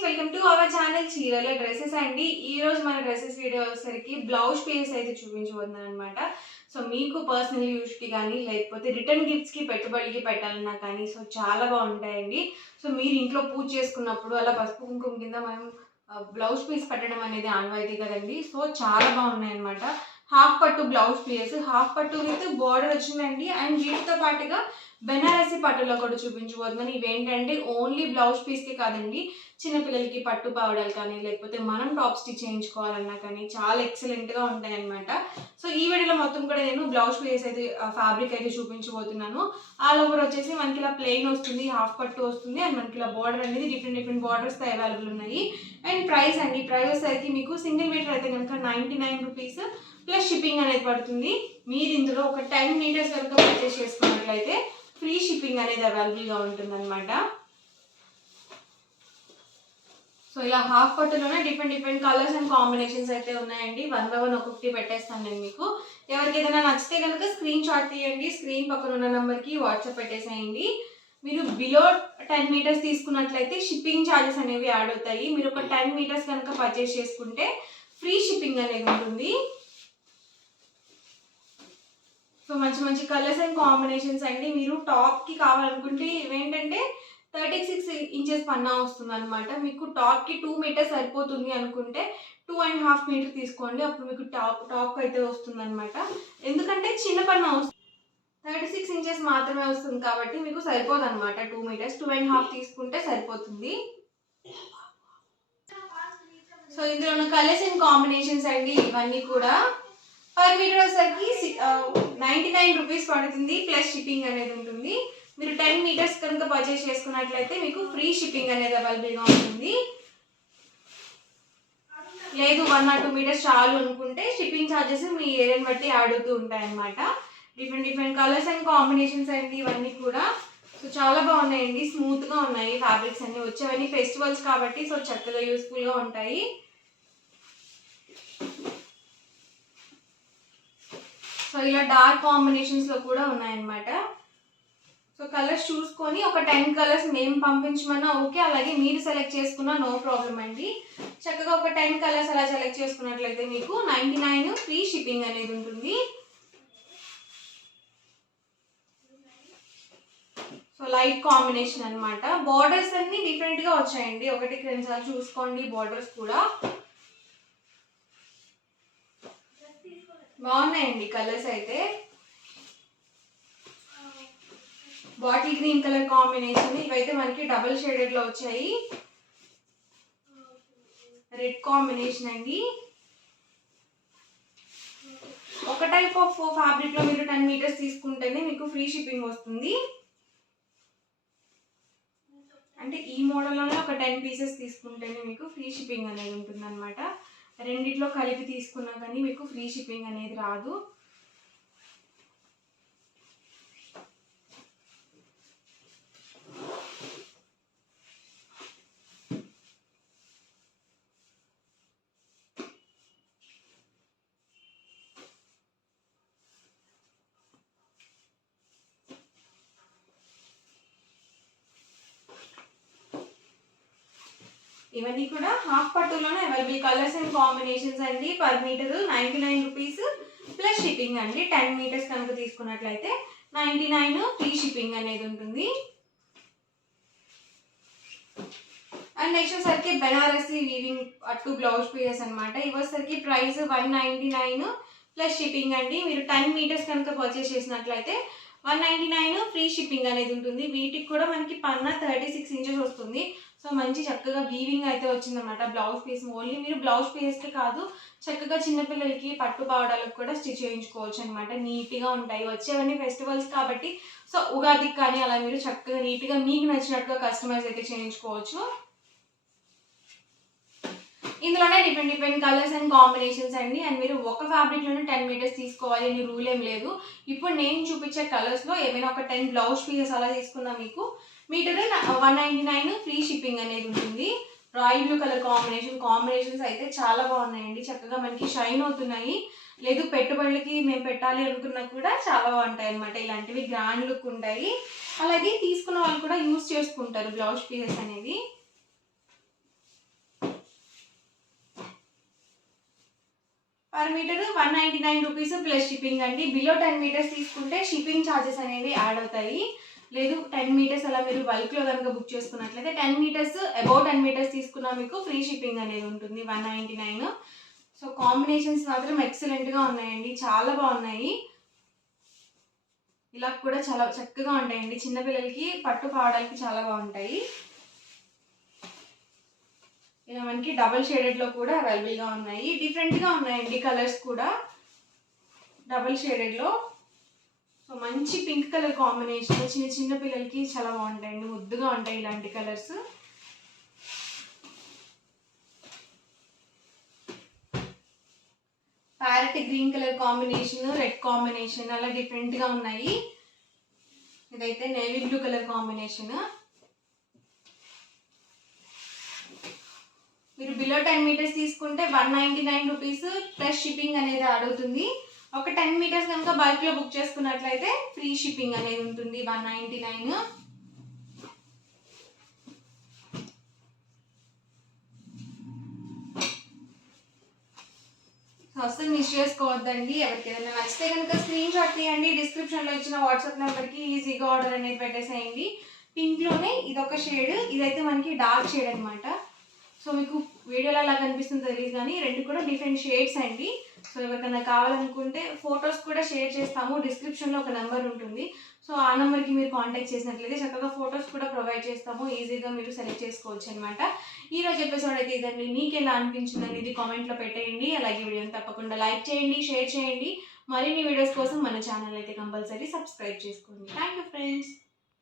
Friends, welcome to our channel చీరల dresses అండి. ఈ రోజు మన డ్రెస్సెస్ వీడియో వచ్చేసరికి బ్లౌజ్ పీస్ అయితే చూపించబోతున్నాను అనమాట. సో మీకు పర్సనల్ యూస్కి కానీ లేకపోతే రిటర్న్ గిఫ్ట్స్కి పెట్టుబడికి పెట్టాలన్నా కానీ సో చాలా బాగుంటాయండి. సో మీరు ఇంట్లో పూజ చేసుకున్నప్పుడు అలా పసుపు కుంకుమ కింద మనం బ్లౌజ్ పీస్ పెట్టడం అనేది ఆనవాయితీ కదండి. సో చాలా బాగున్నాయి అనమాట. హాఫ్ పట్టు బ్లౌజ్ పీస్, హాఫ్ పట్టు విత్ బోర్డర్ వచ్చిందండి. అండ్ వీటితో పాటుగా బెనారసి పట్టులో కూడా చూపించబోతున్నాను. ఇవేంటంటే ఓన్లీ బ్లౌజ్ పీస్కే కాదండి, చిన్నపిల్లలకి పట్టు పావడాలు కానీ లేకపోతే మనం టాప్ స్టిచ్ చేయించుకోవాలన్నా కానీ చాలా ఎక్సలెంట్గా ఉంటాయి అనమాట. సో ఈ వీడియోలో మొత్తం కూడా నేను బ్లౌజ్ పీస్ అయితే ఫ్యాబ్రిక్ అయితే చూపించబోతున్నాను. ఆల్ ఓవర్ వచ్చేసి మనకి ఇలా ప్లెయిన్ వస్తుంది, హాఫ్ పట్టు వస్తుంది. అండ్ మనకి ఇలా బార్డర్ అనేది డిఫరెంట్ బార్డర్స్తో అవైలబుల్ ఉన్నాయి. అండ్ ప్రైస్ అండి, ప్రైస్ వచ్చేసరికి మీకు సింగిల్ మీటర్ అయితే కనుక 99 రూపీస్ ప్లస్ షిప్పింగ్ అనేది పడుతుంది. మీరు ఇందులో ఒక 10 మీటర్స్ కనుక పర్చేస్ చేసుకున్నట్లయితే ఫ్రీ షిప్పింగ్ అనేది అవైలబుల్గా ఉంటుంది అనమాట. సో ఇలా హాఫ్ పట్టులోనే డిఫరెంట్ కలర్స్ అండ్ కాంబినేషన్స్ అయితే ఉన్నాయండి. 1 బై 1 ఒక్కొక్కటి పెట్టేస్తాను నేను మీకు. ఎవరికి ఏదైనా నచ్చితే కనుక స్క్రీన్ షాట్ తీయండి, స్క్రీన్ పక్కన ఉన్న నెంబర్కి వాట్సాప్ పెట్టేసేయండి. మీరు బిలో 10 మీటర్స్ తీసుకున్నట్లయితే షిప్పింగ్ ఛార్జెస్ అనేవి యాడ్ అవుతాయి. మీరు ఒక 10 మీటర్స్ కనుక పర్చేస్ చేసుకుంటే ఫ్రీ షిప్పింగ్ అనేది ఉంటుంది. సో మంచి కలర్స్ అండ్ కాంబినేషన్స్ అండి. మీరు టాప్కి కావాలనుకుంటే ఇవేంటంటే 36 ఇంచెస్ పన్నా వస్తుంది అనమాట. మీకు టాప్కి 2 మీటర్స్ సరిపోతుంది అనుకుంటే 2.5 మీటర్ తీసుకోండి. అప్పుడు మీకు టాప్ అయితే వస్తుంది అనమాట. ఎందుకంటే చిన్న పన్నా వస్తుంది, 36 ఇంచెస్ మాత్రమే వస్తుంది కాబట్టి మీకు సరిపోదు అనమాట. 2 మీటర్స్ 2.5 తీసుకుంటే సరిపోతుంది. సో ఇందులో ఉన్న కలర్స్ అండ్ కాంబినేషన్స్ అండి ఇవన్నీ కూడా. పర్ మీటర్ వచ్చేసరికి 99 రూపీస్ పడుతుంది ప్లస్ షిప్పింగ్ అనేది ఉంటుంది. మీరు 10 మీటర్స్ కనుక పర్చేస్ చేసుకున్నట్లయితే మీకు ఫ్రీ షిప్పింగ్ అనేది అవైలబుల్గా ఉంటుంది. లేదు 1 or 2 మీటర్స్ చాలు అనుకుంటే షిప్పింగ్ ఛార్జెస్ మీ ఏరియాని బట్టి యాడ్ అవుతూ ఉంటాయి అన్నమాట. డిఫరెంట్ కలర్స్ అండ్ కాంబినేషన్స్ అండి ఇవన్నీ కూడా. సో చాలా బాగున్నాయండి, స్మూత్గా ఉన్నాయి ఫ్యాబ్రిక్స్ అన్నీ. వచ్చేవన్నీ ఫెస్టివల్స్ కాబట్టి సో చక్కగా యూస్ఫుల్గా ఉంటాయి. సో ఇలా డార్క్ కాంబినేషన్స్లో కూడా ఉన్నాయన్నమాట. సో కలర్స్ చూసుకొని ఒక 10 కలర్స్ మేము పంపించమన్నా ఓకే, అలాగే మీరు సెలెక్ట్ చేసుకున్నా నో ప్రాబ్లం అండి. చక్కగా ఒక 10 కలర్స్ అలా సెలెక్ట్ చేసుకున్నట్లయితే మీకు 99 ఫ్రీ షిప్పింగ్ అనేది ఉంటుంది. సో లైట్ కాంబినేషన్ అనమాట. బార్డర్స్ అన్ని డిఫరెంట్గా వచ్చాయండి, 1-2 సార్లు చూసుకోండి. బార్డర్స్ కూడా బాగున్నాయండి కలర్స్ అయితే. బాటిల్ గ్రీన్ కలర్ కాంబినేషన్, ఇవైతే మనకి డబుల్ షేడెడ్లో వచ్చాయి. రెడ్ కాంబినేషన్ అండి. ఒక టైప్ ఆఫ్ ఫ్యాబ్రిక్లో మీరు 10 మీటర్స్ తీసుకుంటేనే మీకు ఫ్రీ షిప్పింగ్ వస్తుంది. అంటే ఈ మోడల్లోనే ఒక 10 పీసెస్ తీసుకుంటేనే మీకు ఫ్రీ షిప్పింగ్ అనేది ఉంటుంది అనమాట. రెండిట్లో కలిపి తీసుకున్నా కానీ మీకు ఫ్రీ షిప్పింగ్ అనేది రాదు. ఇవన్నీ కూడా హాఫ్ పట్టులోనే అవైలబుల్ కలర్స్ అండ్ కాంబినేషన్స్ అండి. Per metre 99 rupees plus shipping అండి. 10 మీటర్స్ కనుక తీసుకున్నట్లయితే 99 ఫ్రీ షిప్పింగ్ అనేది ఉంటుంది. అండ్ నెక్స్ట్ వచ్చేసరికి బెనారసి వీవింగ్ అట్టు బ్లౌజ్ పీసెస్ అనమాట. ఇవి వచ్చేసరికి ప్రైస్ 199 ప్లస్ షిప్పింగ్ అండి. మీరు 10 మీటర్స్ కనుక పర్చేస్ చేసినట్లయితే 199 ఫ్రీ షిప్పింగ్ అనేది ఉంటుంది. వీటికి కూడా మనకి పన్నా 36 ఇంచెస్ వస్తుంది. సో మంచి చక్కగా వీవింగ్ అయితే వచ్చిందన్నమాట బ్లౌజ్ పీస్. ఓన్లీ మీరు బ్లౌజ్ పీస్కే కాదు, చక్కగా చిన్నపిల్లలకి పట్టు పావడాలకు కూడా స్టిచ్ చేయించుకోవచ్చు అనమాట. నీట్గా ఉంటాయి. వచ్చేవన్నీ ఫెస్టివల్స్ కాబట్టి సో ఉగాదికి కానీ అలా మీరు చక్కగా నీట్గా మీకు నచ్చినట్టుగా కస్టమైజ్ అయితే చేయించుకోవచ్చు. ఇందులోనే డిఫరెంట్ కలర్స్ అండ్ కాంబినేషన్స్ అండి. అండ్ మీరు ఒక ఫ్యాబ్రిక్లోనే 10 మీటర్స్ తీసుకోవాలి అని రూల్ ఏం లేదు. ఇప్పుడు నేను చూపించే కలర్స్లో ఏమైనా ఒక 10 బ్లౌజ్ పీసెస్ అలా తీసుకున్నా మీకు మీటర్ 199 ఫ్రీ షిప్పింగ్ అనేది ఉంటుంది. రాయల్ బ్లూ కలర్ కాంబినేషన్స్ అయితే చాలా బాగున్నాయండి. చక్కగా మనకి షైన్ అవుతున్నాయి. లేదు పెట్టుబడులకి మేము పెట్టాలి అనుకున్నా కూడా చాలా బాగుంటాయి అనమాట. ఇలాంటివి గ్రాండ్ లుక్ ఉంటాయి. అలాగే తీసుకున్న వాళ్ళు కూడా యూజ్ చేసుకుంటారు బ్లౌజ్ పీసెస్ అనేవి. Per metre 199 rupees plus shipping అండి. బిలో 10 మీటర్స్ తీసుకుంటే షిప్పింగ్ ఛార్జెస్ అనేవి యాడ్ అవుతాయి. లేదు 10 మీటర్స్ అలా మీరు బల్క్లో కనుక బుక్ చేసుకున్నట్లయితే 10 మీటర్స్ అబౌవ్ 10 మీటర్స్ తీసుకున్నా మీకు ఫ్రీ షిప్పింగ్ అనేది ఉంటుంది 199. సో కాంబినేషన్స్ మాత్రం ఎక్సలెంట్గా ఉన్నాయండి, చాలా బాగున్నాయి. ఇలా కూడా చాలా చక్కగా ఉంటాయండి, చిన్నపిల్లలకి పట్టు పావడానికి చాలా బాగుంటాయి. ఇలా మనకి డబల్ షేడెడ్లో కూడా అవైలబుల్గా ఉన్నాయి. డిఫరెంట్గా ఉన్నాయండి కలర్స్ కూడా డబల్ షేడెడ్లో. సో మంచి పింక్ కలర్ కాంబినేషన్, చిన్న చిన్న పిల్లలకి చాలా బాగుంటాయండి, ముద్దుగా ఉంటాయి ఇలాంటి colours. Parrot green colour combination, red combination అలా డిఫరెంట్గా ఉన్నాయి. ఇదైతే నేవీ బ్లూ కలర్ కాంబినేషన్. మీరు బిలో 10 మీటర్స్ తీసుకుంటే 199 రూపీస్ ప్లస్ షిప్పింగ్ అనేది అడుగుతుంది. ఒక 10 మీటర్స్ కనుక బల్క్లో బుక్ చేసుకున్నట్లయితే ఫ్రీ షిప్పింగ్ అనేది ఉంటుంది 199. అస్సలు మిస్ చేసుకోవద్దండి. ఎవరికి ఏదైనా నచ్చితే కనుక స్క్రీన్ షాట్ తీయండి, డిస్క్రిప్షన్లో ఇచ్చిన వాట్సాప్ నెంబర్కి ఈజీగా ఆర్డర్ అనేది పెట్టేసేయండి. పింక్లోనే ఇదొక షేడ్, ఇదైతే మనకి డార్క్ షేడ్ అనమాట. సో మీకు వీడియోలో అలా కనిపిస్తుందో తెలియదు కానీ రెండు కూడా డిఫరెంట్ షేడ్స్ అండి. సో ఎవరికైనా కావాలనుకుంటే ఫొటోస్ కూడా షేర్ చేస్తాము, డిస్క్రిప్షన్లో ఒక నెంబర్ ఉంటుంది. సో ఆ నెంబర్కి మీరు కాంటాక్ట్ చేసినట్లయితే చక్కగా ఫొటోస్ కూడా ప్రొవైడ్ చేస్తాము, ఈజీగా మీరు సెలెక్ట్ చేసుకోవచ్చు అనమాట. ఈరోజు ఎపిసోడ్ అయితే ఇదండి. మీకు ఎలా అనిపించింది అనేది కామెంట్లో పెట్టేయండి. అలాగే వీడియోని తప్పకుండా లైక్ చేయండి, షేర్ చేయండి. మరిన్ని వీడియోస్ కోసం మన ఛానల్ అయితే కంపల్సరీ సబ్స్క్రైబ్ చేసుకోండి. Thank you friends.